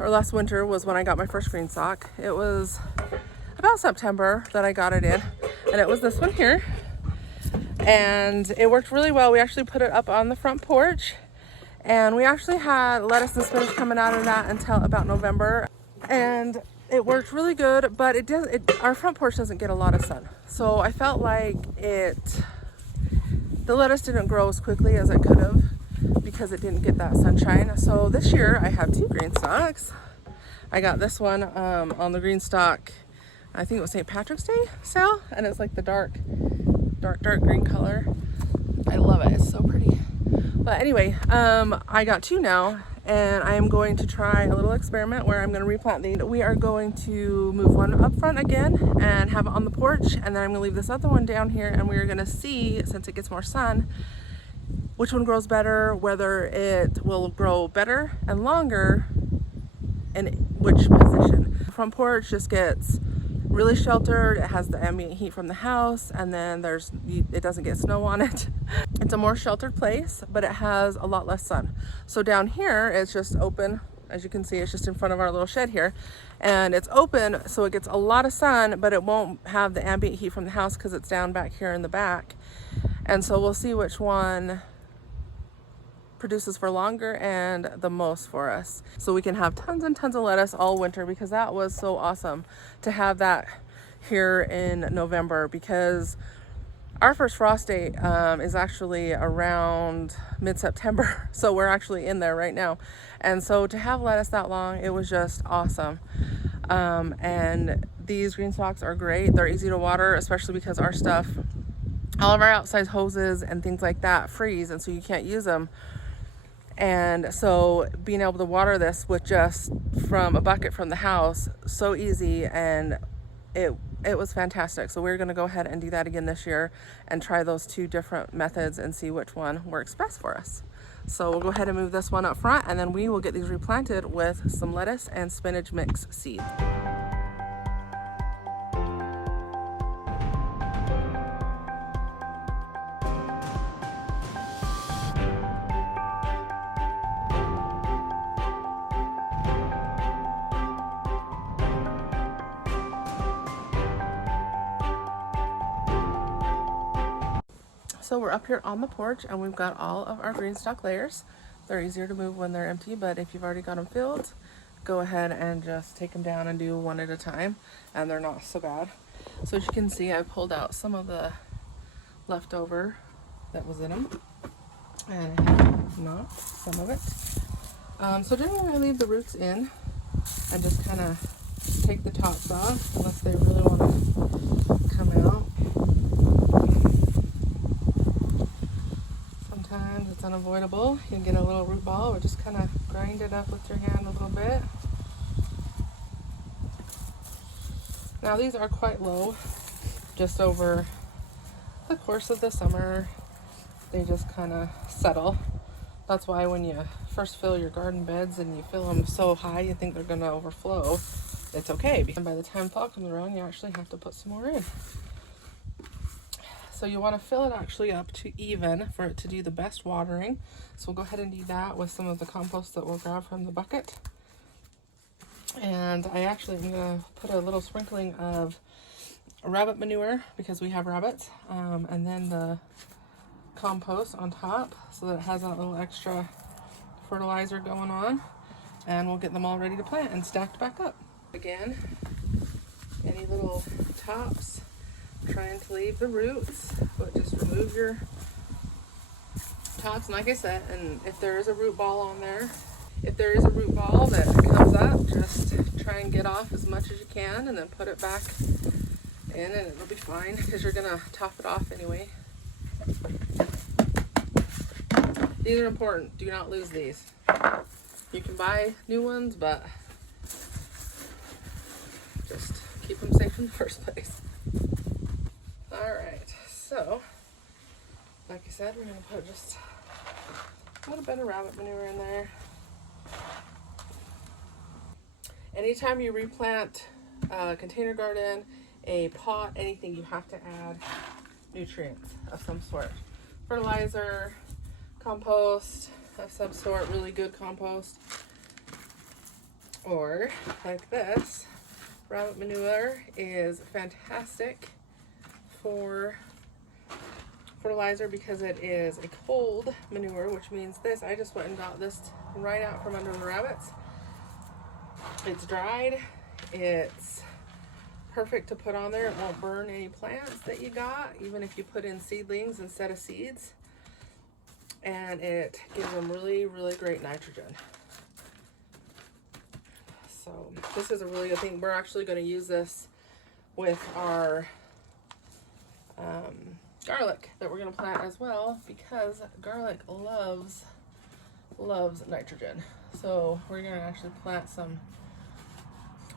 or last winter was when I got my first Greenstalk. It was about September that I got it in, and it was this one here, and it worked really well. We actually put it up on the front porch, and we actually had lettuce and spinach coming out of that until about November, and it worked really good. But our front porch doesn't get a lot of sun, so I felt like the lettuce didn't grow as quickly as it could have because it didn't get that sunshine. So this year I have 2 Greenstalks. I got this one on the Greenstalk, I think it was St. Patrick's Day sale, and it's like the dark green color. I love it, it's so pretty. But anyway, I got 2 now, and I am going to try a little experiment where I'm going to replant these. We are going to move one up front again and have it on the porch, and then I'm going to leave this other one down here, and we're going to see, since it gets more sun, which one grows better, whether it will grow better and longer, and which position. The front porch just gets really sheltered. It has the ambient heat from the house, and then it doesn't get snow on it. It's a more sheltered place, but it has a lot less sun. So down here it's just open. As you can see, it's just in front of our little shed here, and it's open, so it gets a lot of sun, but it won't have the ambient heat from the house because it's down back here in the back. And so we'll see which one produces for longer and the most for us, so we can have tons and tons of lettuce all winter, because that was so awesome to have that here in November, because our first frost date is actually around mid-September, so we're actually in there right now. And so to have lettuce that long, it was just awesome. And these Greenstalks are great. They're easy to water, especially because all of our outside hoses and things like that freeze, and so you can't use them. And so being able to water this with just from a bucket from the house, so easy, and it was fantastic. So we're going to go ahead and do that again this year and try those 2 different methods and see which one works best for us. So we'll go ahead and move this one up front, and then we will get these replanted with some lettuce and spinach mix seed. So we're up here on the porch, and we've got all of our Greenstalk layers. They're easier to move when they're empty, but if you've already got them filled, go ahead and just take them down and do one at a time, and they're not so bad. So as you can see, I pulled out some of the leftover that was in them, and I have knocked some of it. So generally I leave the roots in and just kind of take the tops off unless they really want to come out. Sometimes it's unavoidable. You get a little root ball, or just kind of grind it up with your hand a little bit. Now these are quite low. Just over the course of the summer, they just kind of settle. That's why when you first fill your garden beds and you fill them so high you think they're going to overflow, it's okay, because by the time fall comes around you actually have to put some more in. So you want to fill it actually up to even for it to do the best watering. So we'll go ahead and do that with some of the compost that we'll grab from the bucket. And I actually am going to put a little sprinkling of rabbit manure because we have rabbits, and then the compost on top so that it has that little extra fertilizer going on, and we'll get them all ready to plant and stacked back up. Again, any little tops, trying to leave the roots, but just remove your tops. And like I said, and if there is a root ball on there, if there is a root ball that comes up, just try and get off as much as you can and then put it back in, and it'll be fine because you're gonna top it off anyway. These are important. Do not lose these. You can buy new ones, but just keep them safe in the first place. Alright, so like I said, we're going to put just a little bit of rabbit manure in there. Anytime you replant a container garden, a pot, anything, you have to add nutrients of some sort. Fertilizer, compost of some sort, really good compost, Or like this, rabbit manure is fantastic for fertilizer because it is a cold manure, which means this, I just went and got this right out from under the rabbits. It's dried, it's perfect to put on there. It won't burn any plants that you got, even if you put in seedlings instead of seeds. And it gives them really, really great nitrogen. So this is a really good thing. We're actually going to use this with our garlic that we're going to plant as well, because garlic loves nitrogen. So we're going to actually plant some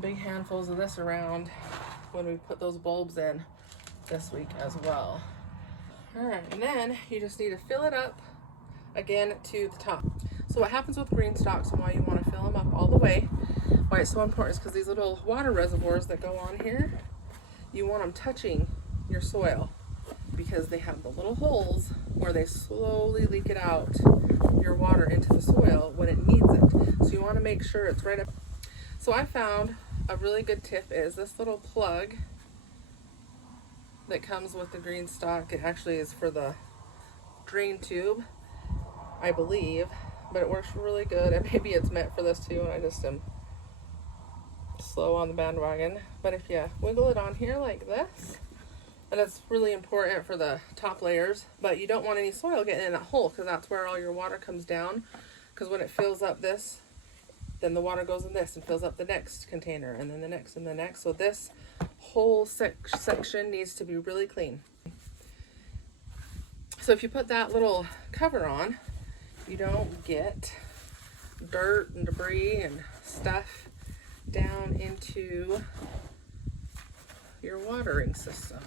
big handfuls of this around when we put those bulbs in this week as well. All right, and then you just need to fill it up again to the top. So what happens with Greenstalks and why you want to fill them up all the way, why it's so important, is because these little water reservoirs that go on here, you want them touching your soil, because they have the little holes where they slowly leak it out, your water, into the soil when it needs it. So you want to make sure it's right up. So I found a really good tip is this little plug that comes with the Greenstalk. It actually is for the drain tube, I believe, but it works really good, and maybe it's meant for this too, and I just am slow on the bandwagon. But if you wiggle it on here like this, and it's really important for the top layers, but you don't want any soil getting in that hole, because that's where all your water comes down, because when it fills up this, then the water goes in this and fills up the next container, and then the next and the next. So this whole section needs to be really clean. So if you put that little cover on, you don't get dirt and debris and stuff down into your watering system.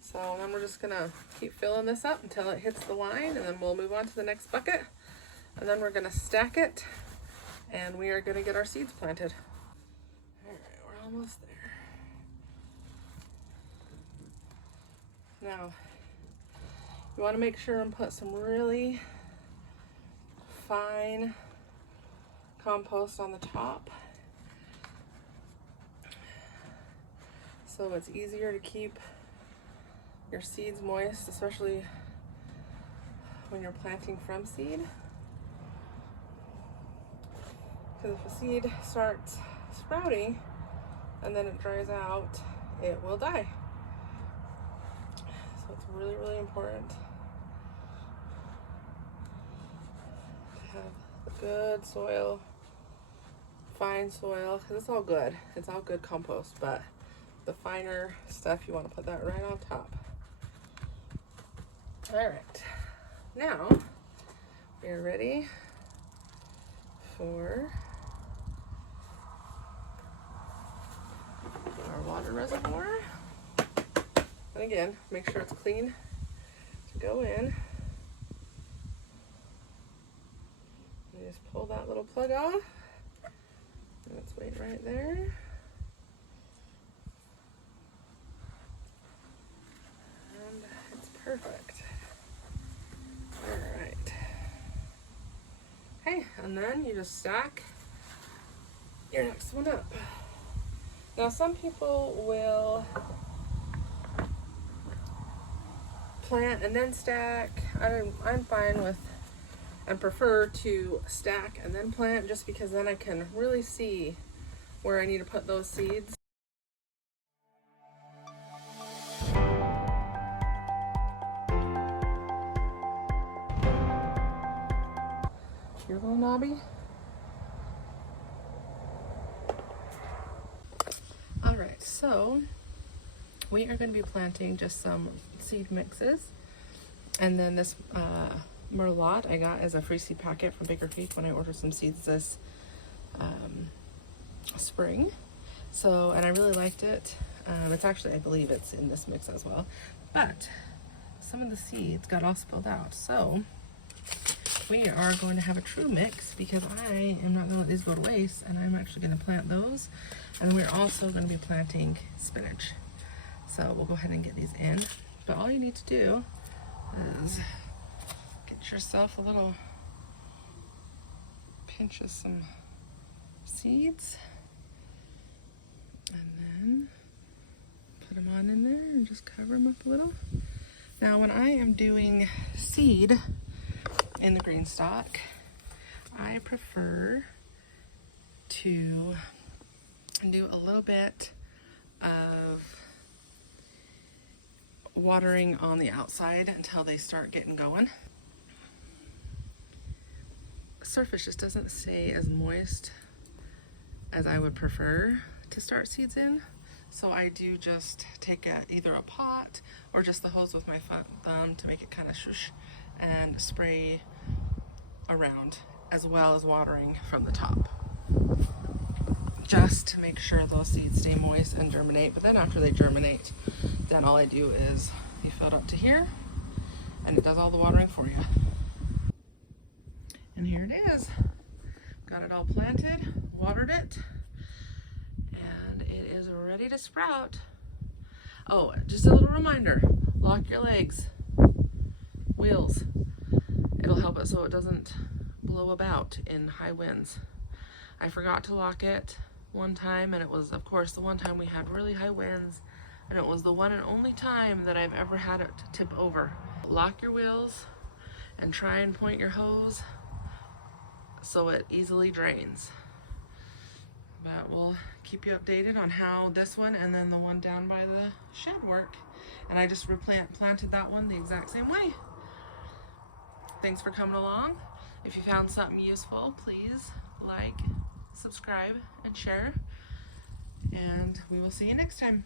So then we're just gonna keep filling this up until it hits the line, and then we'll move on to the next bucket, and then we're gonna stack it, and we are gonna get our seeds planted. All right, we're almost there. Now, you wanna make sure and put some really fine compost on the top, so it's easier to keep your seeds moist, especially when you're planting from seed. Because if a seed starts sprouting and then it dries out, it will die. So it's really, really important to have good soil, fine soil, because it's all good. It's all good compost, but the finer stuff, you want to put that right on top. All right, now we're ready for our water reservoir. And again, make sure it's clean to go in. You just pull that little plug off, and it's right there. And it's perfect. All right. Okay, and then you just stack your next one up. Now some people will plant and then stack. I'm fine with and prefer to stack and then plant, just because then I can really see where I need to put those seeds. You're a little knobby. All right, so we are going to be planting just some seed mixes, and then this Merlot I got as a free seed packet from Baker Creek when I ordered some seeds this spring. So, and I really liked it. It's actually, I believe it's in this mix as well, but some of the seeds got all spilled out. So we are going to have a true mix, because I am not going to let these go to waste, and I'm actually going to plant those. And we're also going to be planting spinach. So we'll go ahead and get these in. But all you need to do is get yourself a little pinch of some seeds. And then put them on in there and just cover them up a little. Now when I am doing seed in the Greenstalk, I prefer to do a little bit of watering on the outside until they start getting going. The surface just doesn't stay as moist as I would prefer to start seeds in. So I do just take either a pot or just the hose with my thumb to make it kind of shush and spray around, as well as watering from the top, just to make sure those seeds stay moist and germinate. But then after they germinate, then all I do is you fill it up to here and it does all the watering for you. And here it is. Got it all planted, watered it, and it is ready to sprout. Oh, just a little reminder, lock your legs, wheels. It'll help it so it doesn't blow about in high winds. I forgot to lock it one time, and it was, of course, the one time we had really high winds, and it was the one and only time that I've ever had it tip over. Lock your wheels and try and point your hose so it easily drains. But we'll keep you updated on how this one and then the one down by the shed work. And I just planted that one the exact same way. Thanks for coming along. If you found something useful, please like, subscribe, and share. And we will see you next time.